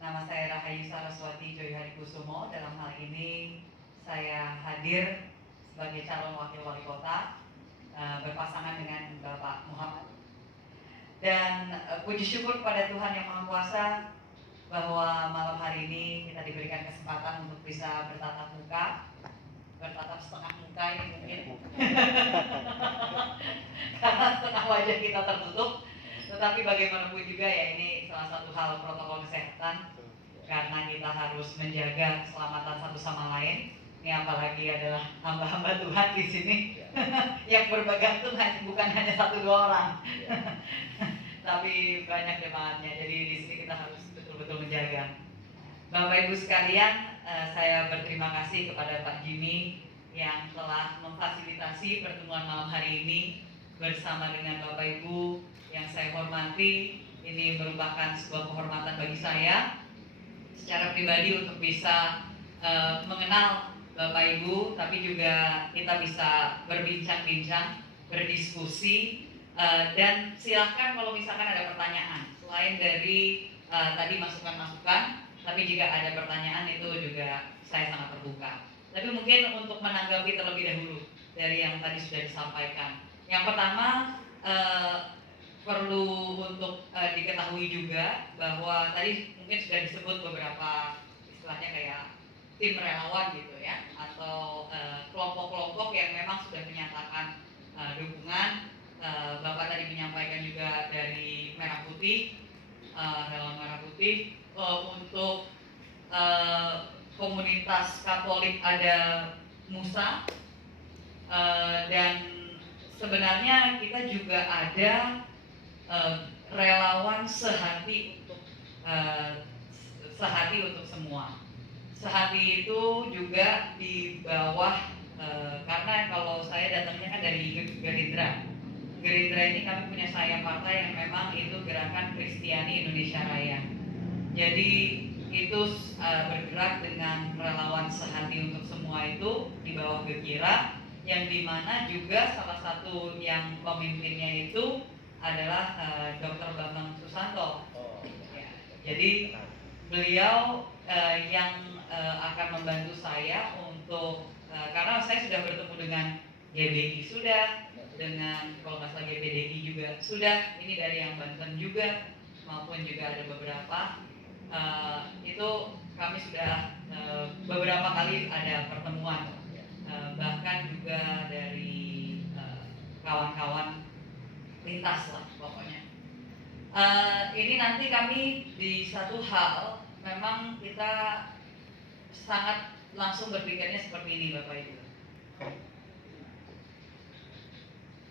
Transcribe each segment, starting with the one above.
Nama saya Rahayu Saraswati Joy Hadikusumo. Dalam hal ini saya hadir sebagai calon wakil wali kota berpasangan dengan Bapak Muhammad. Dan puji syukur kepada Tuhan Yang Maha Kuasa bahwa malam hari ini kita diberikan kesempatan untuk bisa bertatap muka, bertatap setengah muka ini mungkin karena setengah wajah kita tertutup. Tetapi bagaimanapun juga ya, ini salah satu hal protokol kesehatan karena kita harus menjaga keselamatan satu sama lain. Ini apalagi adalah hamba-hamba Tuhan di sini yang bergantung bukan hanya satu dua orang, tapi banyak jemaatnya. Jadi di sini kita harus betul-betul menjaga. Bapak Ibu sekalian, saya berterima kasih kepada Pak Jimmy yang telah memfasilitasi pertemuan malam hari ini bersama dengan Bapak Ibu yang saya hormati. Ini merupakan sebuah kehormatan bagi saya secara pribadi untuk bisa mengenal Bapak Ibu, tapi juga kita bisa berbincang-bincang, berdiskusi, dan silahkan kalau misalkan ada pertanyaan selain dari tadi masukan-masukan, tapi jika ada pertanyaan itu juga saya sangat terbuka. Tapi mungkin untuk menanggapi terlebih dahulu dari yang tadi sudah disampaikan. Yang pertama, perlu untuk diketahui juga bahwa tadi mungkin sudah disebut beberapa istilahnya kayak tim relawan gitu ya, atau kelompok-kelompok yang memang sudah menyatakan dukungan. Bapak tadi menyampaikan juga dari Merah Putih, relawan Merah Putih, untuk komunitas Katolik ada Musa, dan sebenarnya kita juga ada relawan sehati untuk semua. Sehati itu juga di bawah, karena kalau saya datangnya kan dari Gerindra. Gerindra ini kami punya sayap partai yang memang itu Gerakan Kristiani Indonesia Raya. Jadi itu bergerak dengan relawan sehati untuk semua itu di bawah Gekira, yang dimana juga salah satu yang pemimpinnya itu adalah Dr. Bambang Susanto. Ya, jadi beliau yang akan membantu saya untuk karena saya sudah bertemu dengan GBI sudah, dengan kalau nggak salah GBDI juga sudah, ini dari yang Banten juga maupun juga ada beberapa, itu kami sudah beberapa kali ada pertemuan, bahkan juga dari kawan-kawan lintas lah pokoknya. Ini nanti kami di satu hal memang kita sangat langsung berpikirnya seperti ini Bapak Ibu.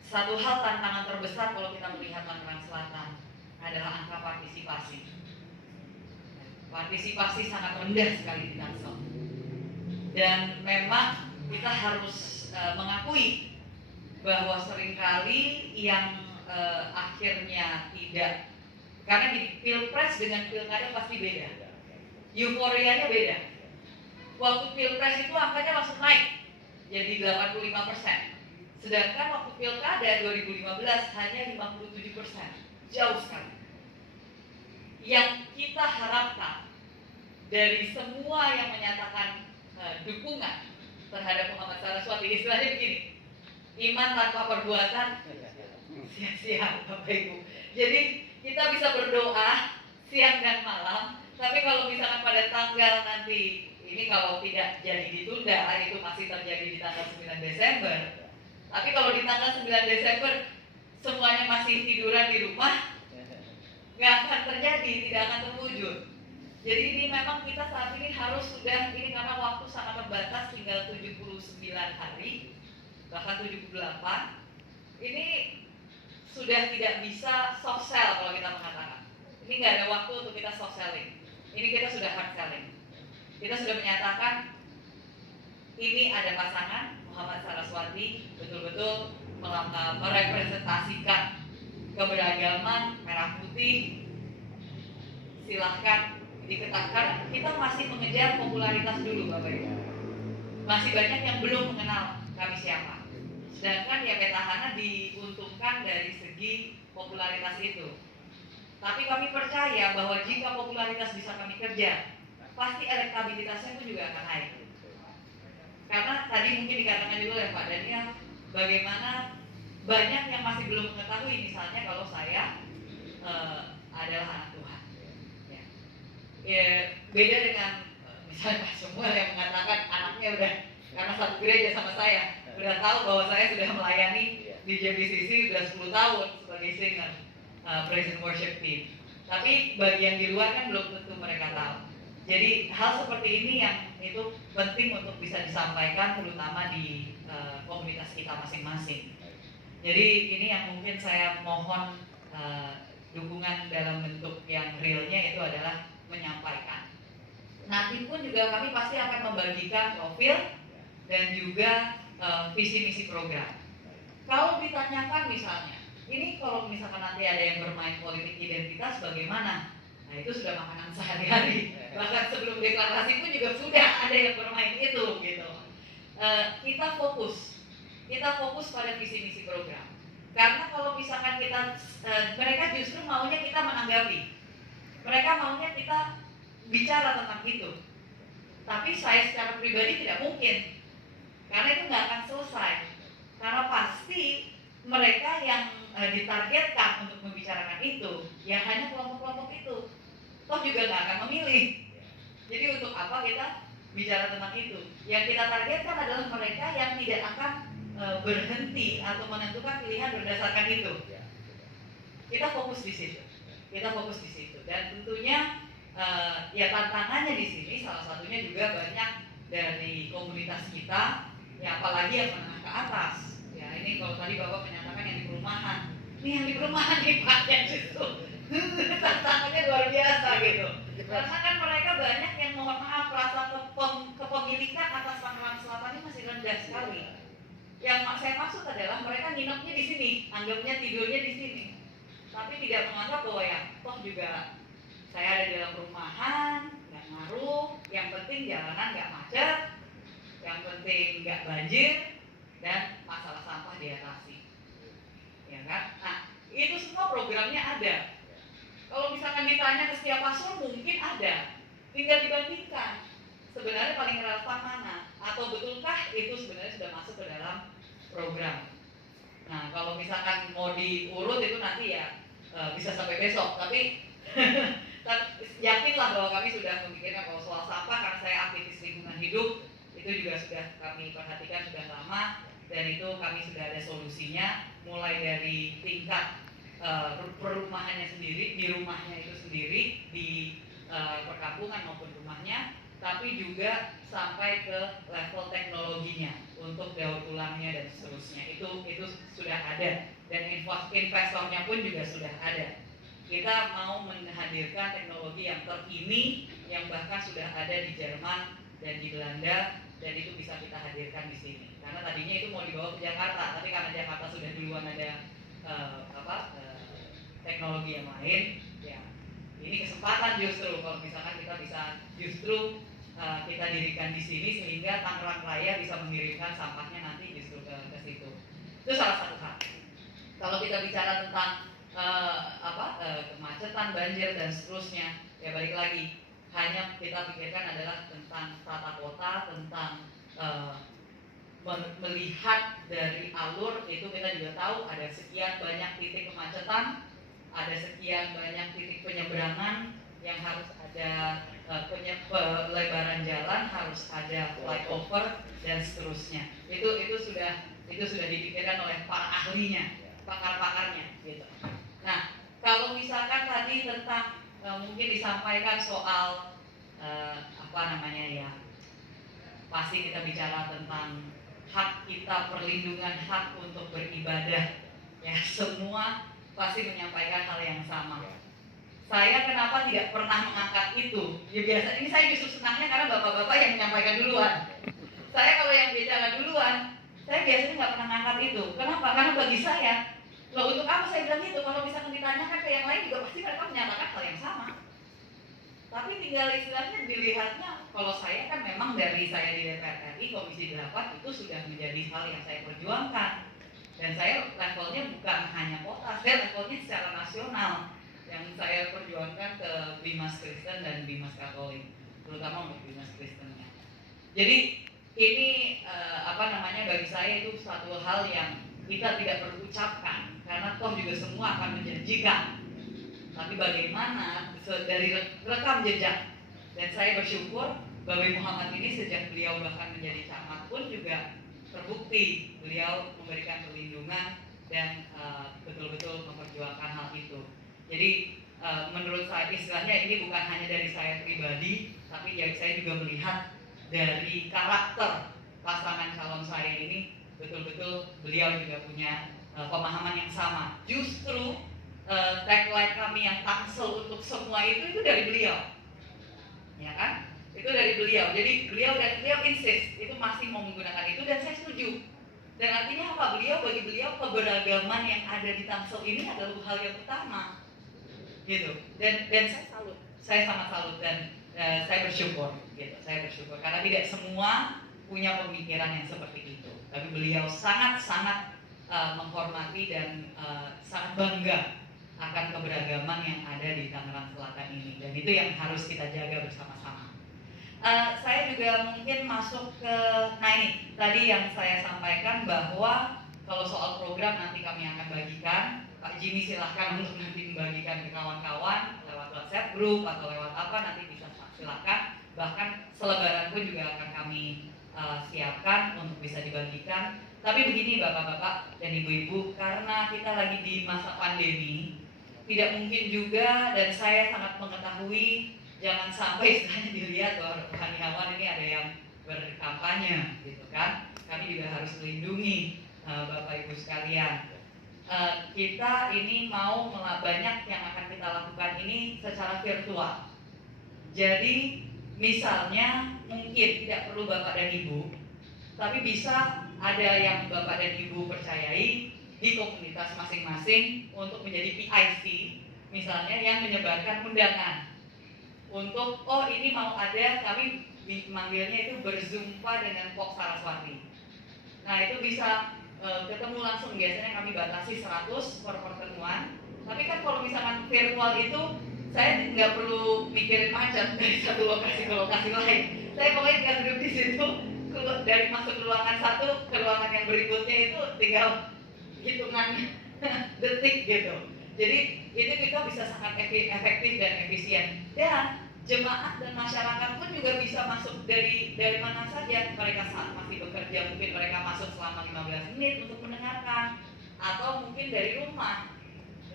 Satu hal tantangan terbesar kalau kita melihat Tangerang Selatan adalah angka partisipasi. Partisipasi sangat rendah sekali di Tangsel. Dan memang kita harus mengakui bahwa seringkali yang akhirnya tidak, karena gini, pilpres dengan pilkada pasti beda, euforianya beda. Waktu pilpres itu angkanya langsung naik jadi 85%, sedangkan waktu pilkada 2015 hanya 57%, jauh sekali. Yang kita harapkan dari semua yang menyatakan dukungan terhadap Muhammad Saraswati, istilahnya begini, iman tanpa perbuatan sia-sia Bapak Ibu. Jadi kita bisa berdoa siang dan malam, tapi kalau misalkan pada tanggal nanti ini kalau tidak jadi ditunda, itu masih terjadi di tanggal 9 Desember. Tapi kalau di tanggal 9 Desember semuanya masih tiduran di rumah, nggak akan terjadi, tidak akan terwujud. Jadi ini memang kita saat ini harus sudah, ini karena waktu sangat terbatas, tinggal 79 hari, bahkan 78, ini sudah tidak bisa soft sell kalau kita mengatakan. Ini nggak ada waktu untuk kita soft selling. Ini kita sudah hard selling. Kita sudah menyatakan ini ada pasangan Muhammad Saraswati betul-betul merepresentasikan keberagaman Merah Putih. Silahkan diketahui, kita masih mengejar popularitas dulu Bapak Ibu. Masih banyak yang belum mengenal kami siapa. Sedangkan ya petahana diuntungkan dari segi popularitas itu. Tapi kami percaya bahwa jika popularitas bisa kami kerja, pasti elektabilitasnya pun juga akan naik. Karena tadi mungkin dikatakan juga oleh Pak Daniel, bagaimana banyak yang masih belum mengetahui, misalnya kalau saya adalah anak Tuhan. Ya, beda dengan misalnya Pak Samuel yang mengatakan anaknya udah karena satu gereja sama saya, udah tahu bahwa saya sudah melayani di JBCC udah 10 tahun sebagai singer, praise and worship team. Tapi bagi yang di luar kan belum tentu mereka tahu. Jadi hal seperti ini yang itu penting untuk bisa disampaikan terutama di komunitas kita masing-masing. Jadi ini yang mungkin saya mohon dukungan dalam bentuk yang realnya itu adalah menyampaikan. Nanti pun juga kami pasti akan membagikan profil dan juga visi misi program. Kalau ditanyakan misalnya, ini kalau misalkan nanti ada yang bermain politik identitas bagaimana? Nah itu sudah makanan sehari-hari. Bahkan sebelum deklarasi pun juga sudah ada yang bermain itu gitu. Kita fokus pada visi misi program. Karena kalau misalkan kita, mereka justru maunya kita menanggapi. Mereka maunya kita bicara tentang itu. Tapi saya secara pribadi tidak mungkin. Karena itu nggak akan selesai. Karena pasti mereka yang ditargetkan untuk membicarakan itu, ya hanya kelompok-kelompok itu. Toh juga nggak akan memilih. Jadi untuk apa kita bicara tentang itu? Yang kita targetkan adalah mereka yang tidak akan berhenti atau menentukan pilihan berdasarkan itu. Kita fokus di situ. Dan tentunya ya tantangannya di sini salah satunya juga banyak dari komunitas kita, ya apalagi yang menengah ke atas. Ya ini kalau tadi Bapak menyatakan yang di perumahan, ini yang di perumahan nih Pak yang justru tantangannya luar biasa gitu. Karena kan mereka banyak yang mohon maaf rasa kepemilikan atas Tangerang Selatan ini masih rendah sekali. Yang saya maksud adalah mereka nginepnya di sini, anggapnya tidurnya di sini, tapi tidak menganggap bahwa ya toh juga saya ada di dalam perumahan, nggak ngaruh, yang penting jalanan nggak macet, yang penting nggak banjir, dan masalah sampah diatasi, ya kan? Nah itu semua programnya ada. Kalau misalkan ditanya ke setiap paslon mungkin ada, tinggal dibandingkan sebenarnya paling relevan mana, atau betulkah itu sebenarnya sudah masuk ke dalam program. Nah kalau misalkan mau diurut itu nanti ya bisa sampai besok, tapi yakinlah bahwa kami sudah memikirkan bahwa soal sampah, karena saya aktivis lingkungan hidup, itu juga sudah kami perhatikan sudah lama, dan itu kami sudah ada solusinya, mulai dari tingkat perumahannya sendiri, di rumahnya itu sendiri, di perkampungan maupun rumahnya, tapi juga sampai ke level teknologinya untuk daur ulangnya dan seterusnya. Itu sudah ada, dan investornya pun juga sudah ada. Kita mau menghadirkan teknologi yang terkini, yang bahkan sudah ada di Jerman dan di Belanda, dan itu bisa kita hadirkan di sini. Karena tadinya itu mau dibawa ke Jakarta, tapi karena Jakarta sudah duluan ada teknologi yang lain, ya ini kesempatan justru kalau misalkan kita bisa justru kita dirikan di sini sehingga Tangerang Raya bisa mengirimkan sampahnya nanti justru ke situ. Itu salah satu hal. Kalau kita bicara tentang kemacetan, banjir dan seterusnya, ya balik lagi, hanya kita pikirkan adalah tentang tata kota, tentang melihat dari alur itu. Kita juga tahu ada sekian banyak titik kemacetan, ada sekian banyak titik penyeberangan yang harus ada pelebaran jalan, harus ada flyover dan seterusnya. Itu sudah dipikirkan oleh para ahlinya, pakar-pakarnya gitu. Nah, kalau misalkan tadi tentang mungkin disampaikan soal pasti kita bicara tentang hak kita, perlindungan hak untuk beribadah, ya semua pasti menyampaikan hal yang sama. Saya kenapa tidak pernah mengangkat itu? Ya biasa, ini saya justru senangnya karena bapak-bapak yang menyampaikan duluan. Saya kalau yang bicara duluan, saya biasanya nggak pernah mengangkat itu. Kenapa? Karena bagi saya, loh untuk apa saya bilang itu? Kalau misalkan ditanyakan ke yang lain juga pasti mereka menyatakan hal yang sama. Tapi tinggal istilahnya dilihatnya, kalau saya kan memang dari saya di DPR RI Komisi 8 itu sudah menjadi hal yang saya perjuangkan. Dan saya levelnya bukan hanya kota, saya levelnya secara nasional. yang saya perjuangkan ke Bimas Kristen dan Bimas Katolik, terutama untuk Bimas Kristennya. Jadi ini bagi saya itu suatu hal yang kita tidak perlu ucapkan karena toh juga semua akan menjanjikan. Tapi bagaimana dari rekam jejak, dan saya bersyukur Bapak Muhammad ini sejak beliau bahkan menjadi camat pun juga terbukti beliau memberikan perlindungan dan betul-betul memperjuangkan hal itu. Jadi menurut saya istilahnya ini bukan hanya dari saya pribadi, tapi saya juga melihat dari karakter pasangan calon saya ini, betul-betul beliau juga punya pemahaman yang sama. Justru tagline kami yang Tangsel untuk semua itu dari beliau, ya kan? Itu dari beliau. Jadi beliau insist itu masih mau menggunakan itu, dan saya setuju. Dan artinya apa? Bagi beliau keberagaman yang ada di Tangsel ini adalah hal yang utama, gitu. Dan saya salut, saya sangat salut, dan saya bersyukur, gitu. Saya bersyukur karena tidak semua punya pemikiran yang seperti itu. Tapi beliau sangat-sangat menghormati dan sangat bangga akan keberagaman yang ada di Tangerang Selatan ini, dan itu yang harus kita jaga bersama-sama. Saya juga mungkin masuk ke, nah ini tadi yang saya sampaikan bahwa kalau soal program nanti kami akan bagikan. Pak Jimmy silahkan untuk nanti membagikan ke kawan-kawan lewat WhatsApp group atau lewat apa, nanti bisa silahkan. Bahkan selebaran pun juga akan kami siapkan untuk bisa dibagikan. Tapi begini Bapak-bapak dan Ibu-ibu, karena kita lagi di masa pandemi, tidak mungkin juga, dan saya sangat mengetahui jangan sampai istilahnya dilihat bahwa rohaniawan ini ada yang berkampanye, gitu kan. Kami juga harus melindungi Bapak Ibu sekalian. Kita ini mau banyak yang akan kita lakukan ini secara virtual. Jadi misalnya mungkin tidak perlu Bapak dan Ibu, tapi bisa ada yang Bapak dan Ibu percayai di komunitas masing-masing untuk menjadi PIC, misalnya yang menyebarkan undangan untuk, oh ini mau ada, kami manggilnya itu berzumpa dengan Pok Saraswati. Nah itu bisa ketemu langsung, biasanya kami batasi 100 per pertemuan. Tapi kan kalau misalkan virtual itu saya nggak perlu mikirin macet dari satu lokasi ke lokasi lain. Saya pokoknya tinggal duduk di situ, dari masuk ke ruangan satu ke ruangan yang berikutnya itu tinggal hitungan detik gitu. Jadi itu kita bisa sangat efektif dan efisien. Dan jemaat dan masyarakat pun juga bisa masuk dari mana saja mereka saat masih bekerja. Mungkin mereka masuk selama 15 menit untuk mendengarkan, atau mungkin dari rumah.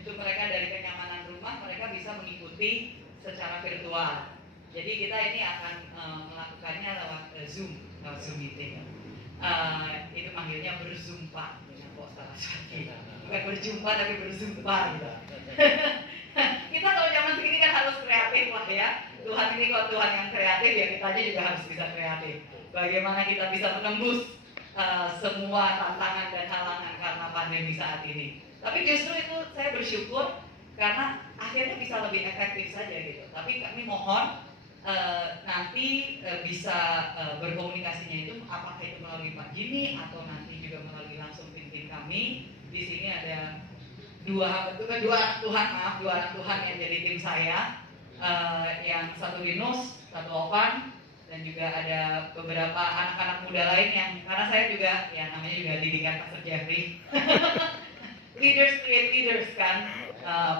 Itu mereka dari kenyamanan rumah mereka bisa mengikuti secara virtual. Jadi kita ini akan melakukannya lewat Zoom meeting. Itu manggilnya berzumpa dengan Pok Saraswati. Bukan berjumpa tapi berzumpa gitu. Kita kalau zaman segini kan harus kreatif lah ya. Tuhan ini kalau Tuhan yang kreatif, ya kita aja juga harus bisa kreatif. Bagaimana kita bisa menembus semua tantangan dan halangan karena pandemi saat ini. Tapi justru itu saya bersyukur karena akhirnya bisa lebih efektif saja gitu. Tapi kami mohon nanti bisa berkomunikasinya itu apakah itu melalui Pak Jimmy atau nanti juga melalui langsung tim kami. Di sini ada dua anak Tuhan yang jadi tim saya, yang satu Linus, satu Ovan, dan juga ada beberapa anak-anak muda lain yang, karena saya juga ya namanya juga didikan Pastor Jeffrey. Leaders create leaders kan,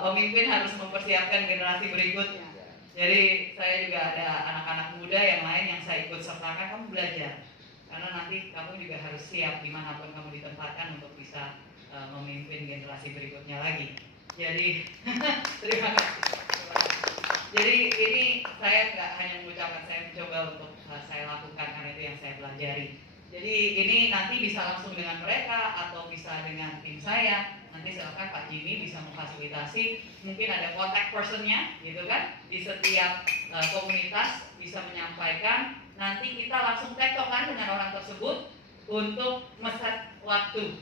pemimpin harus mempersiapkan generasi berikutnya. Jadi saya juga ada anak-anak muda yang lain yang saya ikut sertakan, kamu belajar, karena nanti kamu juga harus siap dimanapun kamu ditempatkan untuk bisa memimpin generasi berikutnya lagi. Jadi terima kasih. Jadi ini saya nggak hanya mengucapkan, saya mencoba untuk saya lakukan karena itu yang saya pelajari. Jadi ini nanti bisa langsung dengan mereka atau bisa dengan tim saya. Nanti silakan Pak Jimmy bisa memfasilitasi. Mungkin ada contact personnya, gitu kan? Di setiap komunitas bisa menyampaikan. Nanti kita langsung tektokan dengan orang tersebut untuk meset waktu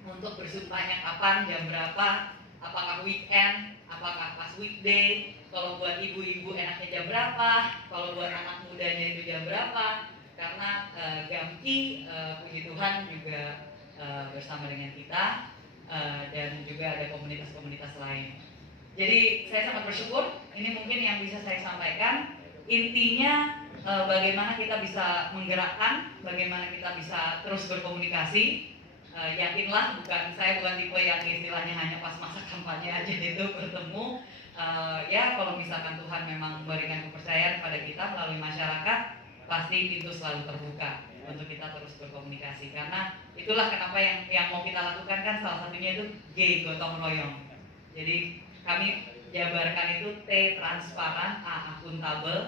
untuk bersumpahnya kapan, jam berapa, apakah weekend, apakah pas weekday. Kalau buat ibu-ibu enaknya jam berapa, kalau buat anak mudanya itu jam berapa. Karena Gamki, puji Tuhan juga bersama dengan kita, dan juga ada komunitas-komunitas lain. Jadi saya sangat bersyukur. Ini mungkin yang bisa saya sampaikan. Intinya bagaimana kita bisa menggerakkan, bagaimana kita bisa terus berkomunikasi. Yakinlah, saya bukan tipe yang istilahnya hanya pas masa kampanye aja itu bertemu. Ya kalau misalkan Tuhan memang memberikan kepercayaan kepada kita melalui masyarakat, pasti pintu selalu terbuka untuk kita terus berkomunikasi. Karena itulah kenapa yang mau kita lakukan kan salah satunya itu G, gotong royong. Jadi kami jabarkan itu T, transparan, A, akuntabel,